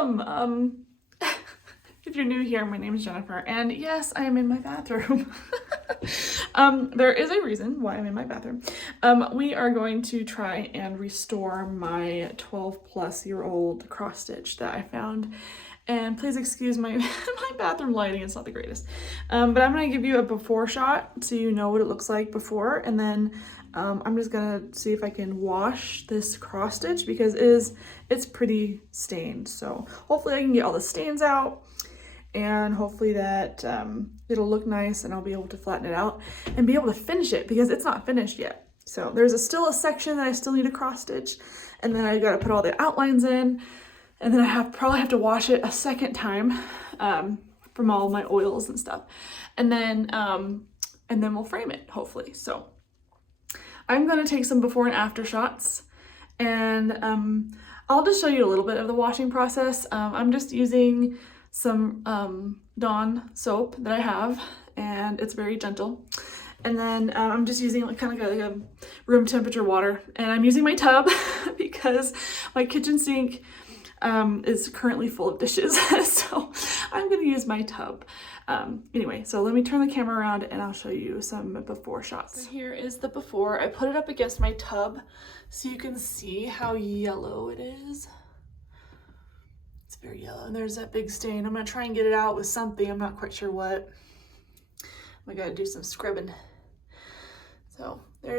welcome. If you're new here, my name is Jennifer, and yes, I am in my bathroom. There is a reason why I'm in my bathroom. We are going to try and restore my 12-plus-year-old cross stitch that I found. And please excuse my my bathroom lighting, it's not the greatest. But I'm gonna give you a before shot so you know what it looks like before, and then I'm just gonna see if I can wash this cross stitch because it's pretty stained. So hopefully I can get all the stains out, and hopefully that it'll look nice and I'll be able to flatten it out and be able to finish it because it's not finished yet. So there's still a section that I still need to cross stitch, and then I gotta put all the outlines in, and then I probably have to wash it a second time from all my oils and stuff, and then we'll frame it hopefully. So I'm gonna take some before and after shots, and I'll just show you a little bit of the washing process. I'm just using some Dawn soap that I have, and it's very gentle. And then I'm just using like kind of like a room temperature water, and I'm using my tub because my kitchen sink is currently full of dishes. So I'm gonna use my tub. Anyway, so let me turn the camera around and I'll show you some before shots. So here is the before. I put it up against my tub so you can see how yellow it is. It's very yellow, and there's that big stain. I'm gonna try and get it out with something. I'm not quite sure what. I gotta do some scrubbing. So there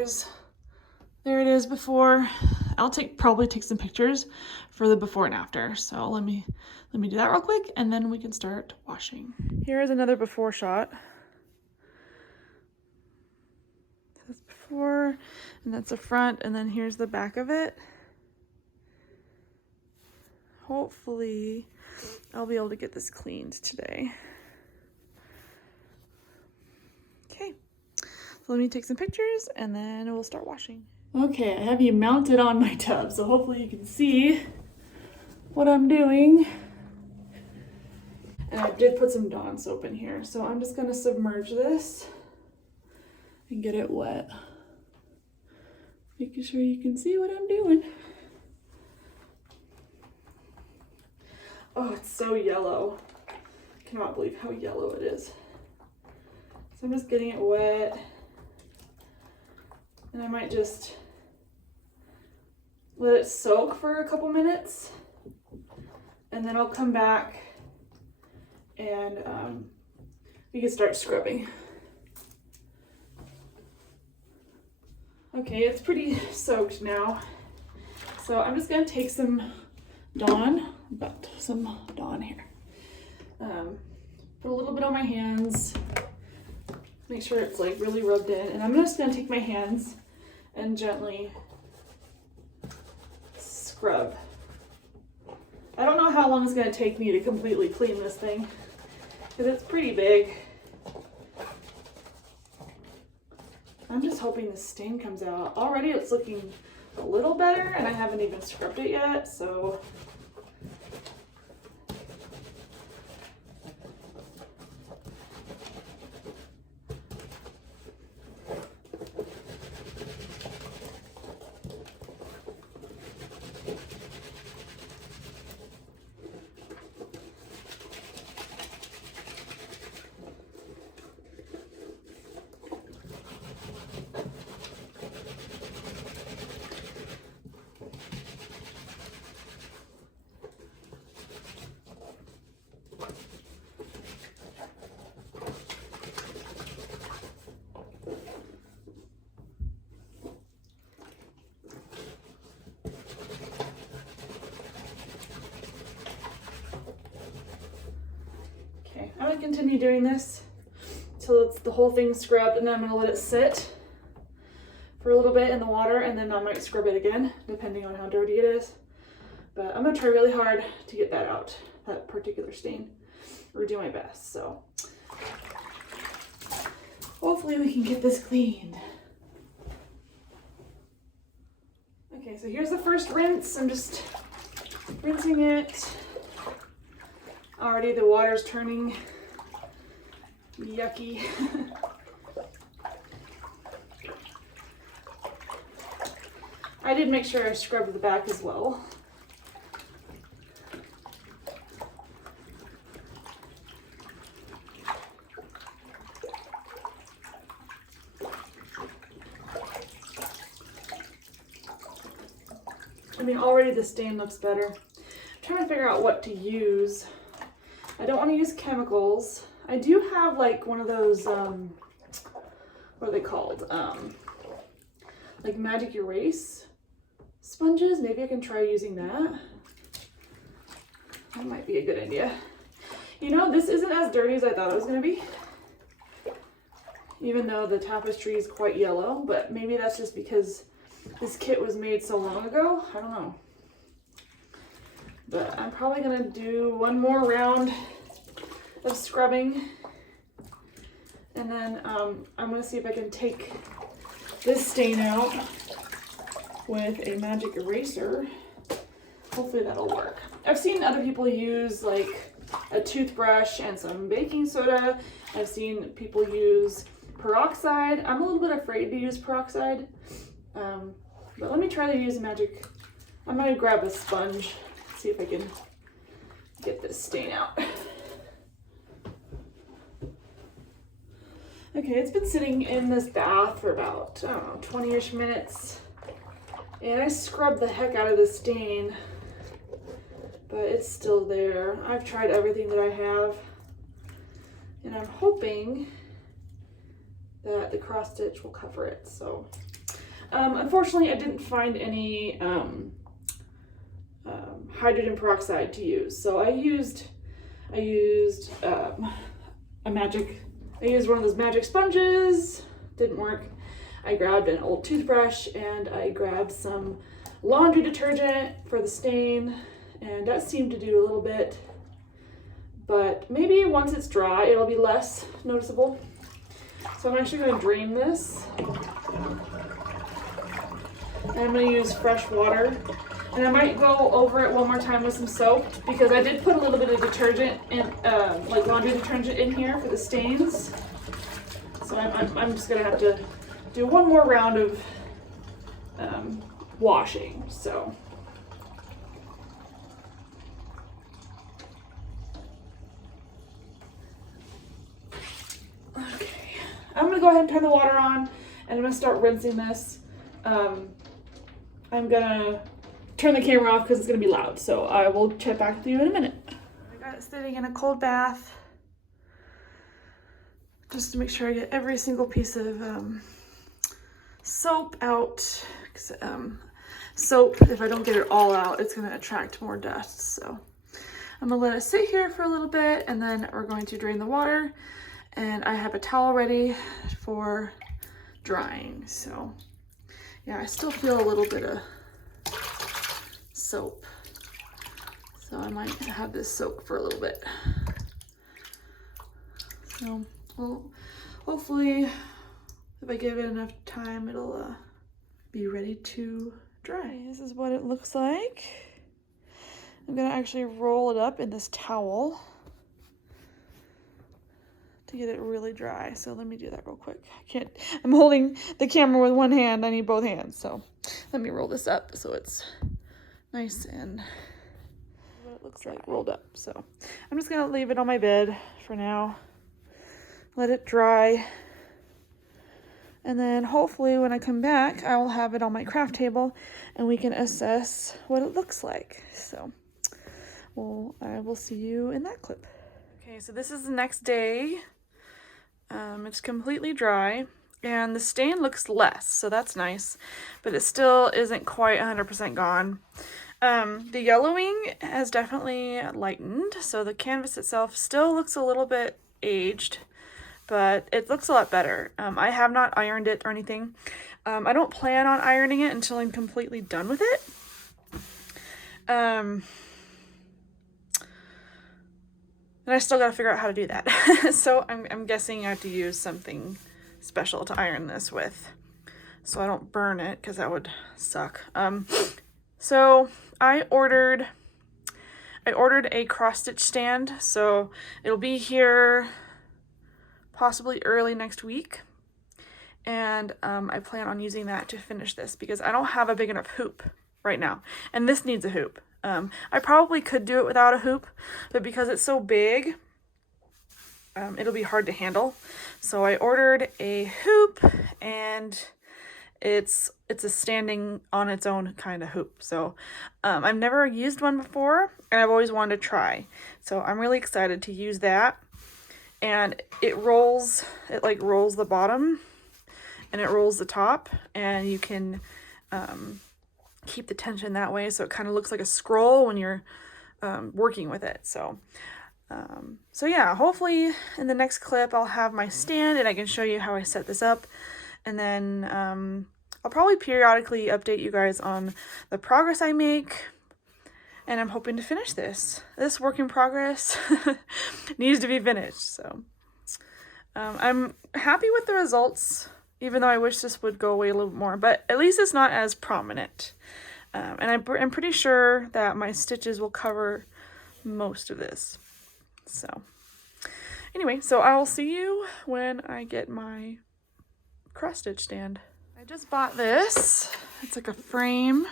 it is before. I'll probably take some pictures for the before and after. So let me do that real quick, and then we can start washing. Here is another before shot. That's before, and that's the front, and then here's the back of it. Hopefully I'll be able to get this cleaned today. Okay, so let me take some pictures and then we'll start washing. Okay, I have you mounted on my tub, so hopefully you can see what I'm doing. And I did put some Dawn soap in here, so I'm just gonna submerge this and get it wet. Making sure you can see what I'm doing. Oh, it's so yellow. I cannot believe how yellow it is. So I'm just getting it wet. And I might just let it soak for a couple minutes. And then I'll come back and we can start scrubbing. Okay, it's pretty soaked now. So I'm just gonna take some Dawn, got some Dawn here. Put a little bit on my hands, make sure it's like really rubbed in, and I'm just gonna take my hands and gently scrub. I don't know how long it's gonna take me to completely clean this thing because it's pretty big. I'm just hoping the stain comes out. Already it's looking a little better, and I haven't even scrubbed it yet, so I'm gonna continue doing this till it's the whole thing scrubbed, and then I'm gonna let it sit for a little bit in the water, and then I might scrub it again depending on how dirty it is. But I'm gonna try really hard to get that out, that particular stain, or do my best. So hopefully we can get this cleaned. Okay, so here's the first rinse. I'm just rinsing it. Already the water's turning yucky. I did make sure I scrubbed the back as well. I mean, already the stain looks better. I'm trying to figure out what to use. I don't want to use chemicals. I do have like one of those, what are they called? Like magic erase sponges. Maybe I can try using that. That might be a good idea. You know, this isn't as dirty as I thought it was going to be. Even though the tapestry is quite yellow, but maybe that's just because this kit was made so long ago. I don't know. But I'm probably going to do one more round of scrubbing. And then I'm going to see if I can take this stain out with a magic eraser. Hopefully that'll work. I've seen other people use like a toothbrush and some baking soda. I've seen people use peroxide. I'm a little bit afraid to use peroxide. But let me try to use magic. I'm going to grab a sponge, see if I can get this stain out. Okay, it's been sitting in this bath for about, I don't know, 20-ish minutes. And I scrubbed the heck out of the stain, but it's still there. I've tried everything that I have, and I'm hoping that the cross stitch will cover it. So, unfortunately, I didn't find any hydrogen peroxide to use. So I used I used one of those magic sponges, didn't work. I grabbed an old toothbrush and I grabbed some laundry detergent for the stain, and that seemed to do a little bit, but maybe once it's dry, it'll be less noticeable. So I'm actually going to drain this, and I'm going to use fresh water, and I might go over it one more time with some soap, because I did put a little bit of detergent in, like laundry detergent in here for the stains. So I'm just going to have to do one more round of washing. So okay, I'm gonna go ahead and turn the water on, and I'm gonna start rinsing this. I'm gonna turn the camera off because it's gonna be loud, so I will check back with you in a minute. I got it sitting in a cold bath just to make sure I get every single piece of soap out. Soap, if I don't get it all out, it's going to attract more dust. So I'm going to let it sit here for a little bit, and then we're going to drain the water, and I have a towel ready for drying. So yeah, I still feel a little bit of soap, so I might have this soak for a little bit. So well, hopefully if I give it enough time, it'll be ready to dry. This is what it looks like. I'm gonna actually roll it up in this towel to get it really dry. So let me do that real quick. I'm holding the camera with one hand. I need both hands. So let me roll this up so it's nice and what it looks like rolled up. So I'm just gonna leave it on my bed for now. Let it dry. And then hopefully when I come back, I will have it on my craft table and we can assess what it looks like. So I will see you in that clip. Okay, so this is the next day. It's completely dry and the stain looks less, so that's nice, but it still isn't quite 100% gone. The yellowing has definitely lightened, so the canvas itself still looks a little bit aged, but it looks a lot better. I have not ironed it or anything. I don't plan on ironing it until I'm completely done with it. And I still gotta figure out how to do that. So I'm guessing I have to use something special to iron this with, so I don't burn it, because that would suck. So I ordered a cross stitch stand, so it'll be here possibly early next week, and I plan on using that to finish this because I don't have a big enough hoop right now, and this needs a hoop. I probably could do it without a hoop, but because it's so big, it'll be hard to handle. So I ordered a hoop and it's a standing on its own kind of hoop. So I've never used one before, and I've always wanted to try. So I'm really excited to use that. And it like rolls the bottom and it rolls the top, and you can keep the tension that way. So it kind of looks like a scroll when you're working with it. So yeah, hopefully in the next clip I'll have my stand and I can show you how I set this up. And then I'll probably periodically update you guys on the progress I make. And I'm hoping to finish this. This work in progress needs to be finished. So I'm happy with the results, even though I wish this would go away a little bit more. But at least it's not as prominent. And I'm pretty sure that my stitches will cover most of this. So anyway, so I will see you when I get my cross stitch stand. I just bought this. It's like a frame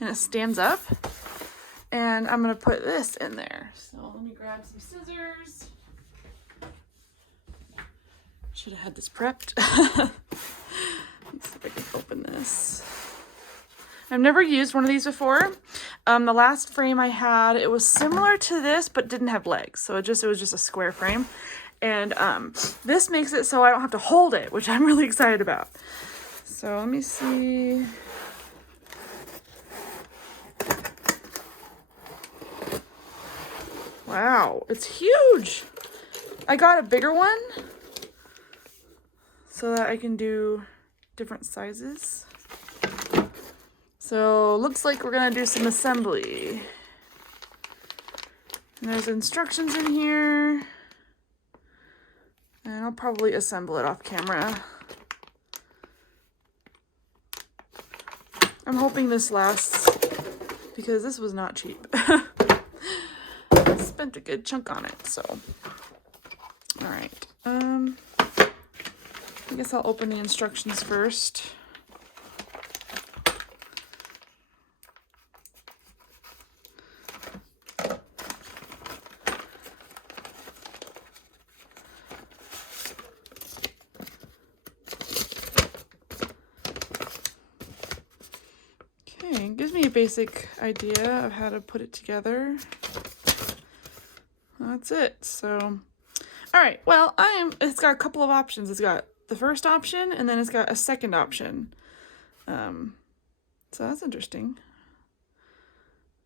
and it stands up, and I'm gonna put this in there. So let me grab some scissors. Should have had this prepped. Let's see if I can open this. I've never used one of these before. The last frame I had, it was similar to this, but didn't have legs. So it was just a square frame. And this makes it so I don't have to hold it, which I'm really excited about. So let me see. Wow, it's huge. I got a bigger one so that I can do different sizes. So looks like we're gonna do some assembly. And there's instructions in here. And I'll probably assemble it off camera. I'm hoping this lasts because this was not cheap. I spent a good chunk on it, so. All right. I guess I'll open the instructions first. Okay, it gives me a basic idea of how to put it together. That's it. So, all right. Well, it's got a couple of options. It's got the first option, and then it's got a second option. So that's interesting.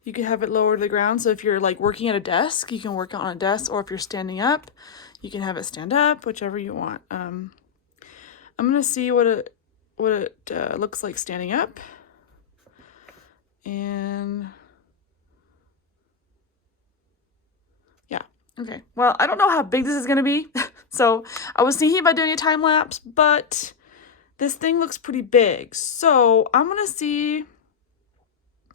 You could have it lower to the ground. So if you're like working at a desk, you can work on a desk, or if you're standing up, you can have it stand up, whichever you want. I'm gonna see what it looks like standing up. And yeah, okay. Well, I don't know how big this is gonna be. So I was thinking about doing a time lapse, but this thing looks pretty big. So I'm gonna see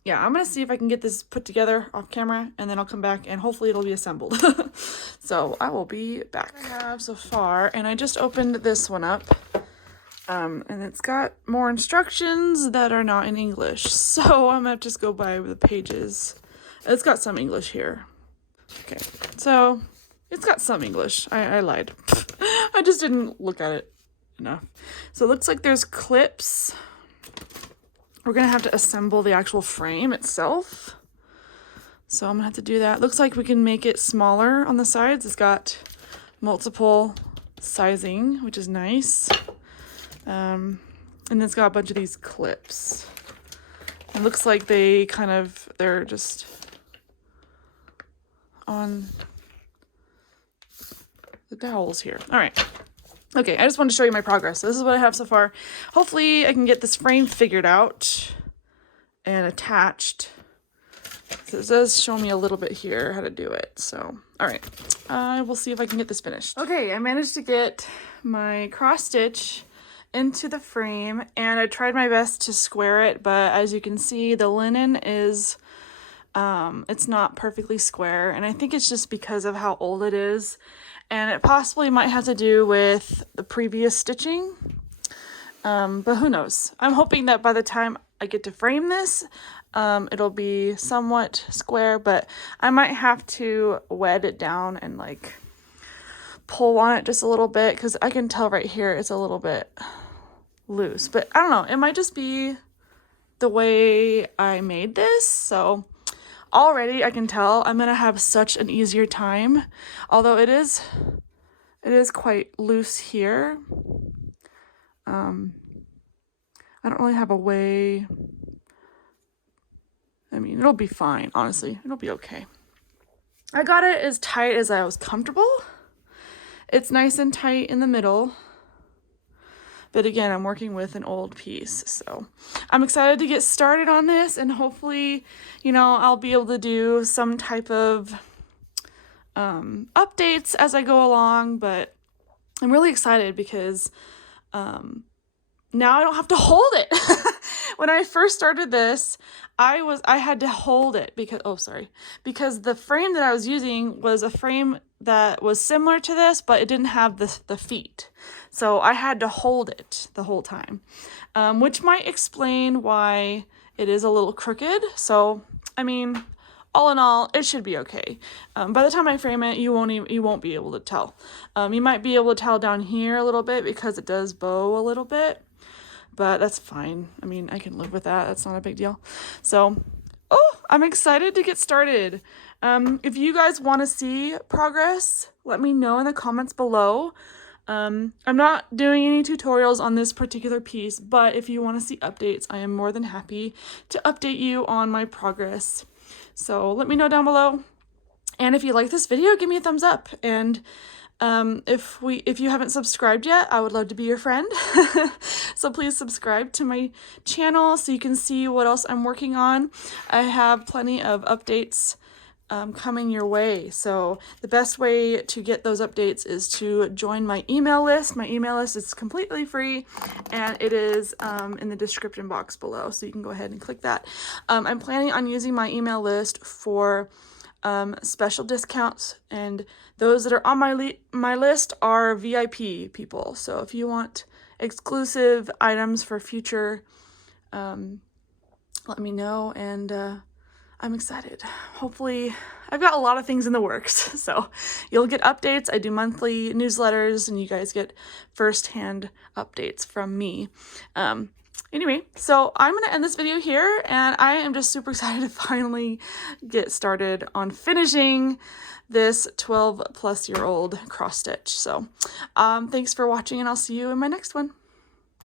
if I can get this put together off camera, and then I'll come back and hopefully it'll be assembled. So I will be back. I have so far, and I just opened this one up. And it's got more instructions that are not in English. So I'm gonna just go by the pages. It's got some English here. Okay, so it's got some English. I lied. I just didn't look at it enough. So it looks like there's clips. We're gonna have to assemble the actual frame itself. So I'm gonna have to do that. Looks like we can make it smaller on the sides. It's got multiple sizing, which is nice. And it's got a bunch of these clips. It looks like they're just on the dowels here. All right. Okay, I just wanted to show you my progress. So this is what I have so far. Hopefully I can get this frame figured out and attached. So it does show me a little bit here how to do it. So, all right. I will see if I can get this finished. Okay, I managed to get my cross stitch into the frame, and I tried my best to square it, but as you can see, the linen is it's not perfectly square, and I think it's just because of how old it is, and it possibly might have to do with the previous stitching, but who knows. I'm hoping that by the time I get to frame this, it'll be somewhat square, but I might have to wet it down and like pull on it just a little bit, because I can tell right here it's a little bit loose, but I don't know, it might just be the way I made this. So already I can tell I'm gonna have such an easier time, although it is quite loose here. I don't really have a way. I mean, it'll be fine, honestly. It'll be okay. I got it as tight as I was comfortable. It's nice and tight in the middle. But again, I'm working with an old piece, so I'm excited to get started on this, and hopefully, you know, I'll be able to do some type of updates as I go along, but I'm really excited because now I don't have to hold it. When I first started this, I had to hold it because the frame that I was using was a frame that was similar to this, but it didn't have the feet. So I had to hold it the whole time, which might explain why it is a little crooked. So, I mean, all in all, it should be okay. By the time I frame it, you won't be able to tell. You might be able to tell down here a little bit because it does bow a little bit, but that's fine. I mean, I can live with that. That's not a big deal. So, I'm excited to get started. If you guys want to see progress, let me know in the comments below. I'm not doing any tutorials on this particular piece, but if you want to see updates, I am more than happy to update you on my progress. So let me know down below. And if you like this video, give me a thumbs up. And if you haven't subscribed yet, I would love to be your friend. So please subscribe to my channel so you can see what else I'm working on. I have plenty of updates coming your way. So the best way to get those updates is to join my email list. My email list is completely free, and it is in the description box below, so you can go ahead and click that. I'm planning on using my email list for special discounts, and those that are on my list are VIP people. So if you want exclusive items for future, let me know, and I'm excited. Hopefully, I've got a lot of things in the works, so you'll get updates. I do monthly newsletters, and you guys get first-hand updates from me. Anyway, so I'm going to end this video here, and I am just super excited to finally get started on finishing this 12-plus-year-old cross stitch. So thanks for watching, and I'll see you in my next one.